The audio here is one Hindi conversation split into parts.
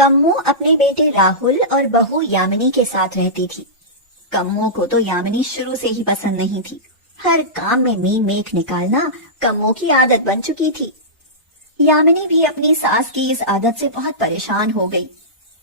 कम्मो अपने बेटे राहुल और बहू यामिनी के साथ रहती थी। कम्मो को तो यामिनी शुरू से ही पसंद नहीं थी। हर काम में मीन मेख निकालना कम्मो की आदत बन चुकी थी। यामिनी भी अपनी सास की इस आदत से बहुत परेशान हो गई।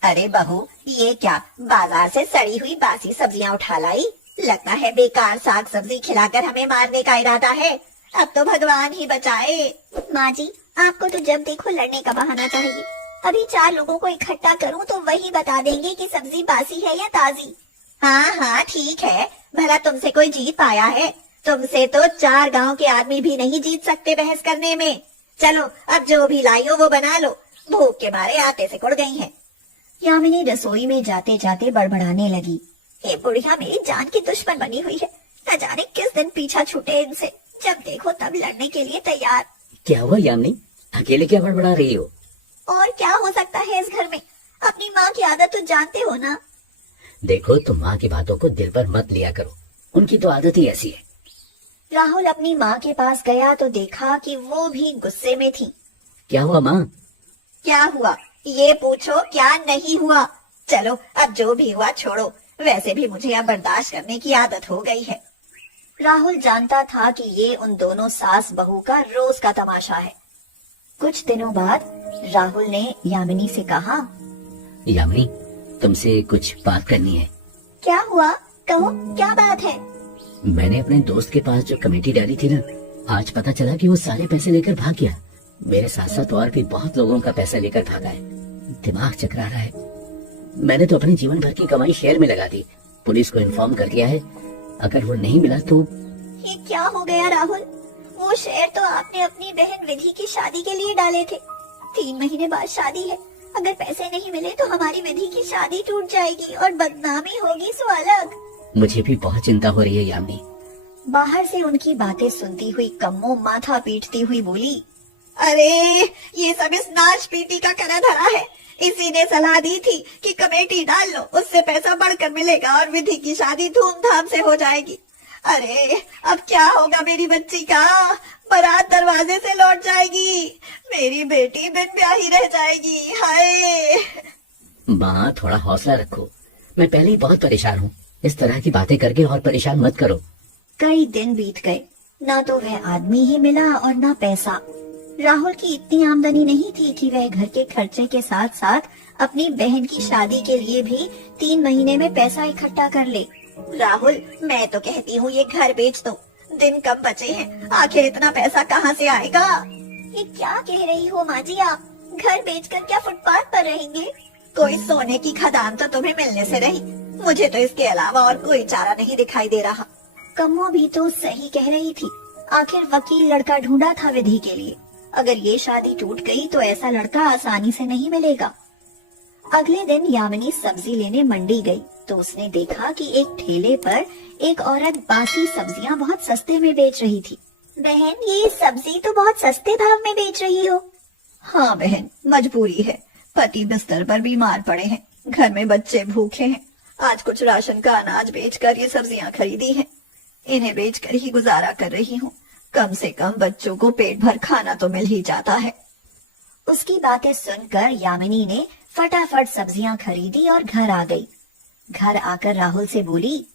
अरे बहू, ये क्या बाजार से सड़ी हुई बासी सब्जियां उठा लाई? लगता है बेकार साग सब्जी खिलाकर हमें मारने का इरादा है। अब तो भगवान ही बचाए। माँ जी, आपको तो जब देखो लड़ने का बहाना चाहिए। अभी 4 लोगों को इकट्ठा करूं तो वही बता देंगे कि सब्जी बासी है या ताजी। हाँ हाँ ठीक है, भला तुमसे कोई जीत पाया है? तुमसे तो 4 गांव के आदमी भी नहीं जीत सकते बहस करने में। चलो अब जो भी लाई हो वो बना लो, भूख के मारे आते से कुड़ गई हैं। यामिनी रसोई में जाते जाते बड़बड़ाने लगी। ये बुढ़िया मेरी जान की दुश्मन बनी हुई है। न जाने किस दिन पीछा छूटे इनसे, जब देखो तब लड़ने के लिए तैयार। क्या हुआ यामिनी, अकेले क्या बड़बड़ा रही हो? और क्या हो सकता है इस घर में, अपनी माँ की आदत तो जानते हो ना। देखो, तुम माँ की बातों को दिल पर मत लिया करो, उनकी तो आदत ही ऐसी है। राहुल अपनी माँ के पास गया तो देखा कि वो भी गुस्से में थी। क्या हुआ माँ? क्या हुआ ये पूछो, क्या नहीं हुआ? चलो अब जो भी हुआ छोड़ो, वैसे भी मुझे अब बर्दाश्त करने की आदत हो गई है। राहुल जानता था कि ये उन दोनों सास बहू का रोज का तमाशा है। कुछ दिनों बाद राहुल ने यामिनी से कहा, यामिनी, तुमसे कुछ बात करनी है। क्या हुआ, कहो क्या बात है? मैंने अपने दोस्त के पास जो कमेटी डाली थी ना, आज पता चला कि वो सारे पैसे लेकर भाग गया। मेरे साथ साथ और भी बहुत लोगों का पैसा लेकर भागा है। दिमाग चकरा रहा है। मैंने तो अपने जीवन भर की कमाई शेयर में लगा दी। पुलिस को इन्फॉर्म कर दिया है, अगर वो नहीं मिला तो। ये क्या हो गया राहुल? वो शेयर तो आपने अपनी बहन विधि की शादी के लिए डाले थे। 3 महीने बाद शादी है, अगर पैसे नहीं मिले तो हमारी विधि की शादी टूट जाएगी और बदनामी होगी सो अलग। मुझे भी बहुत चिंता हो रही है यामिनी। बाहर से उनकी बातें सुनती हुई कम्मो माथा पीटती हुई बोली, अरे ये सब इस नाच पीटी का करा धरा है। इसी ने सलाह दी थी कि कमेटी डाल लो, उससे पैसा बढ़कर मिलेगा और विधि की शादी धूमधाम से हो जाएगी। अरे अब क्या होगा मेरी बच्ची का? बारात दरवाजे से लौट जाएगी, मेरी बेटी बिन ब्याही रह जाएगी। हाय माँ, थोड़ा हौसला रखो, मैं पहले ही बहुत परेशान हूँ। इस तरह की बातें करके और परेशान मत करो। कई दिन बीत गए, ना तो वह आदमी ही मिला और ना पैसा। राहुल की इतनी आमदनी नहीं थी कि वह घर के खर्चे के साथ साथ अपनी बहन की शादी के लिए भी 3 महीने में पैसा इकट्ठा कर ले। राहुल, मैं तो कहती हूँ ये घर बेच दो, दिन कम बचे हैं, आखिर इतना पैसा कहाँ से आएगा? ये क्या कह रही हो माँ जी आप? घर बेचकर क्या फुटपाथ पर रहेंगे? कोई सोने की खदान तो तुम्हें मिलने से रही, मुझे तो इसके अलावा और कोई चारा नहीं दिखाई दे रहा। कम्मो भी तो सही कह रही थी। आखिर वकील लड़का ढूंढा था विधि के लिए। अगर ये शादी टूट गई तो ऐसा लड़का आसानी से नहीं मिलेगा। अगले दिन यामिनी सब्जी लेने मंडी गई तो उसने देखा कि एक ठेले पर एक औरत बासी सब्जियां बहुत सस्ते में बेच रही थी। बहन, ये सब्जी तो बहुत सस्ते भाव में बेच रही हो। हाँ बहन, मजबूरी है। पति बिस्तर पर बीमार पड़े हैं, घर में बच्चे भूखे हैं। आज कुछ राशन का अनाज बेचकर ये सब्जियां खरीदी हैं। इन्हें बेचकर ही गुजारा कर रही हूँ। कम से कम बच्चों को पेट भर खाना तो मिल ही जाता है। उसकी बातें सुनकर यामिनी ने फटाफट सब्जियां खरीदी और घर आ गई। घर आकर राहुल से बोली,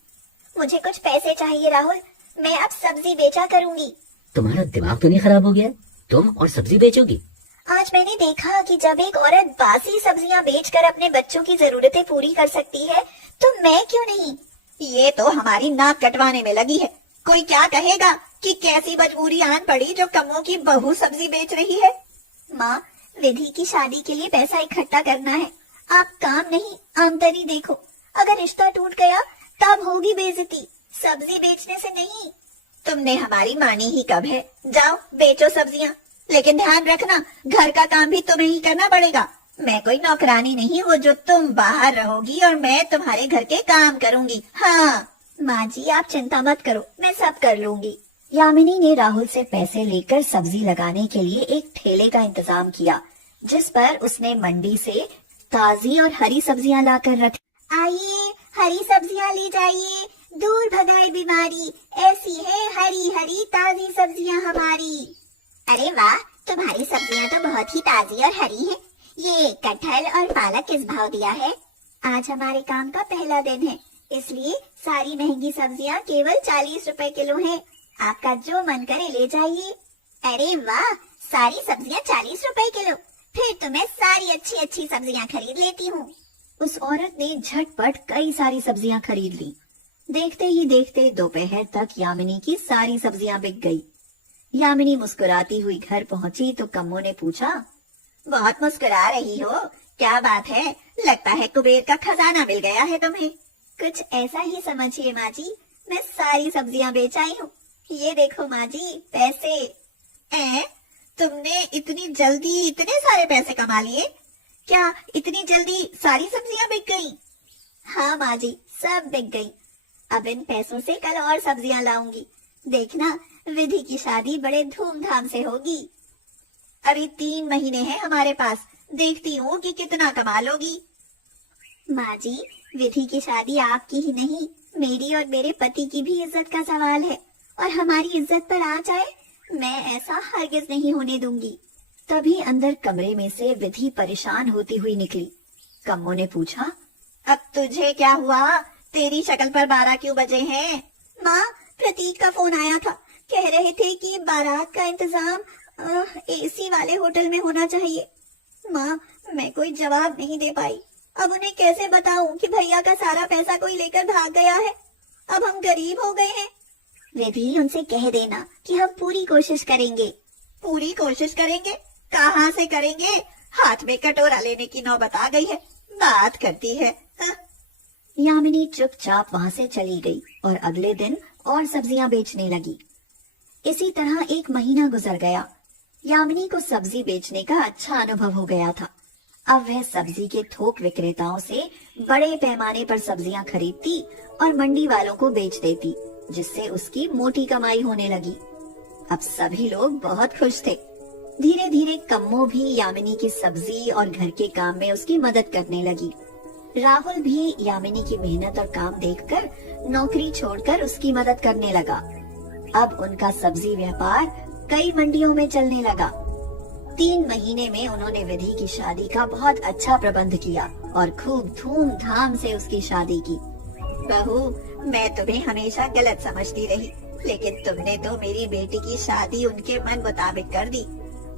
मुझे कुछ पैसे चाहिए राहुल, मैं अब सब्जी बेचा करूंगी। तुम्हारा दिमाग तो नहीं खराब हो गया? तुम और सब्जी बेचोगी? आज मैंने देखा कि जब एक औरत बासी सब्जियां बेचकर अपने बच्चों की जरूरतें पूरी कर सकती है तो मैं क्यों नहीं? ये तो हमारी नाक कटवाने में लगी है। कोई क्या कहेगा कि कैसी मजबूरी आन पड़ी जो कम्मो की बहू सब्जी बेच रही है। माँ, विधि की शादी के लिए पैसा इकट्ठा करना है। आप काम नहीं आमदनी देखो। अगर रिश्ता टूट गया तब होगी बेइज्जती, सब्जी बेचने से नहीं। तुमने हमारी मानी ही कब है? जाओ बेचो सब्जियां, लेकिन ध्यान रखना घर का काम भी तुम्हें ही करना पड़ेगा। मैं कोई नौकरानी नहीं हूँ जो तुम बाहर रहोगी और मैं तुम्हारे घर के काम करूँगी। हाँ माँ जी, आप चिंता मत करो, मैं सब कर लूंगी। यामिनी ने राहुल से पैसे लेकर सब्जी लगाने के लिए एक ठेले का इंतजाम किया, जिस पर उसने मंडी से ताजी और हरी सब्जियां लाकर रखी। आइए, हरी सब्जियां ले जाइए, दूर भगाए बीमारी। ऐसी है हरी हरी ताजी सब्जियां हमारी। अरे वाह, तुम्हारी सब्जियां तो बहुत ही ताजी और हरी हैं। ये कटहल और पालक किस भाव दिया है? आज हमारे काम का पहला दिन है, इसलिए सारी महंगी सब्जियां केवल 40 रुपए किलो हैं। आपका जो मन करे ले जाइए। अरे वाह, सारी सब्जियां 40 रुपए किलो, फिर तो मैं सारी अच्छी अच्छी सब्जियां खरीद लेती हूँ। उस औरत ने झटपट कई सारी सब्जियां खरीद ली। देखते ही देखते दोपहर तक यामिनी की सारी सब्जियां बिक गई। यामिनी मुस्कुराती हुई घर पहुंची तो कम्मो ने पूछा, बहुत मुस्कुरा रही हो, क्या बात है? लगता है कुबेर का खजाना मिल गया है तुम्हें। कुछ ऐसा ही समझिए माँ जी, मैं सारी सब्जियां बेच आई हूँ। ये देखो माँ जी, पैसे। तुमने इतनी जल्दी इतने सारे पैसे कमा लिए? क्या इतनी जल्दी सारी सब्जियां बिक गई? हाँ माँ जी, सब बिक गई। अब इन पैसों से कल और सब्जियां लाऊंगी। देखना, विधि की शादी बड़े धूमधाम से होगी। अभी 3 महीने हैं हमारे पास, देखती हूँ कि कितना कमा लोगी। माँ जी, विधि की शादी आपकी ही नहीं, मेरी और मेरे पति की भी इज्जत का सवाल है, और हमारी इज्जत पर आ जाए, मैं ऐसा हरगिज नहीं होने दूंगी। तभी अंदर कमरे में से विधि परेशान होती हुई निकली। कम्मो ने पूछा, अब तुझे क्या हुआ? तेरी शक्ल पर 12 क्यों बजे हैं? माँ, प्रतीक का फोन आया था, कह रहे थे कि बारात का इंतजाम एसी वाले होटल में होना चाहिए। माँ, मैं कोई जवाब नहीं दे पाई। अब उन्हें कैसे बताऊं कि भैया का सारा पैसा कोई लेकर भाग गया है। अब हम गरीब हो गए हैं। विधि, उनसे कह देना कि हम पूरी कोशिश करेंगे। पूरी कोशिश करेंगे? कहाँ से करेंगे? हाथ में कटोरा लेने की नौबत आ गई है, बात करती है। यामिनी चुपचाप वहाँ से चली गई और अगले दिन और सब्जियां बेचने लगी। इसी तरह 1 महीना गुजर गया। यामिनी को सब्जी बेचने का अच्छा अनुभव हो गया था। अब वह सब्जी के थोक विक्रेताओं से बड़े पैमाने पर सब्जियां खरीदती और मंडी वालों को बेच देती, जिससे उसकी मोटी कमाई होने लगी। अब सभी लोग बहुत खुश थे। धीरे धीरे कम्मो भी यामिनी की सब्जी और घर के काम में उसकी मदद करने लगी। राहुल भी यामिनी की मेहनत और काम देखकर नौकरी छोड़कर उसकी मदद करने लगा। अब उनका सब्जी व्यापार कई मंडियों में चलने लगा। 3 महीने में उन्होंने विधि की शादी का बहुत अच्छा प्रबंध किया और खूब धूमधाम से उसकी शादी की। बहू, मैं तुम्हें हमेशा गलत समझती रही, लेकिन तुमने तो मेरी बेटी की शादी उनके मन मुताबिक कर दी।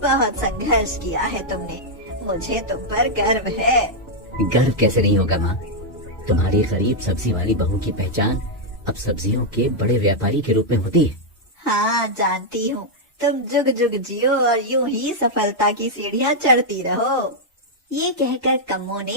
बहुत संघर्ष किया है तुमने, मुझे तुम पर गर्व है। गर्व कैसे नहीं होगा माँ? तुम्हारी गरीब सब्जी वाली बहू की पहचान अब सब्जियों के बड़े व्यापारी के रूप में होती है। हाँ, जानती हूँ। तुम जुग जुग जियो और यूं ही सफलता की सीढ़ियाँ चढ़ती रहो। ये कहकर कम्मो ने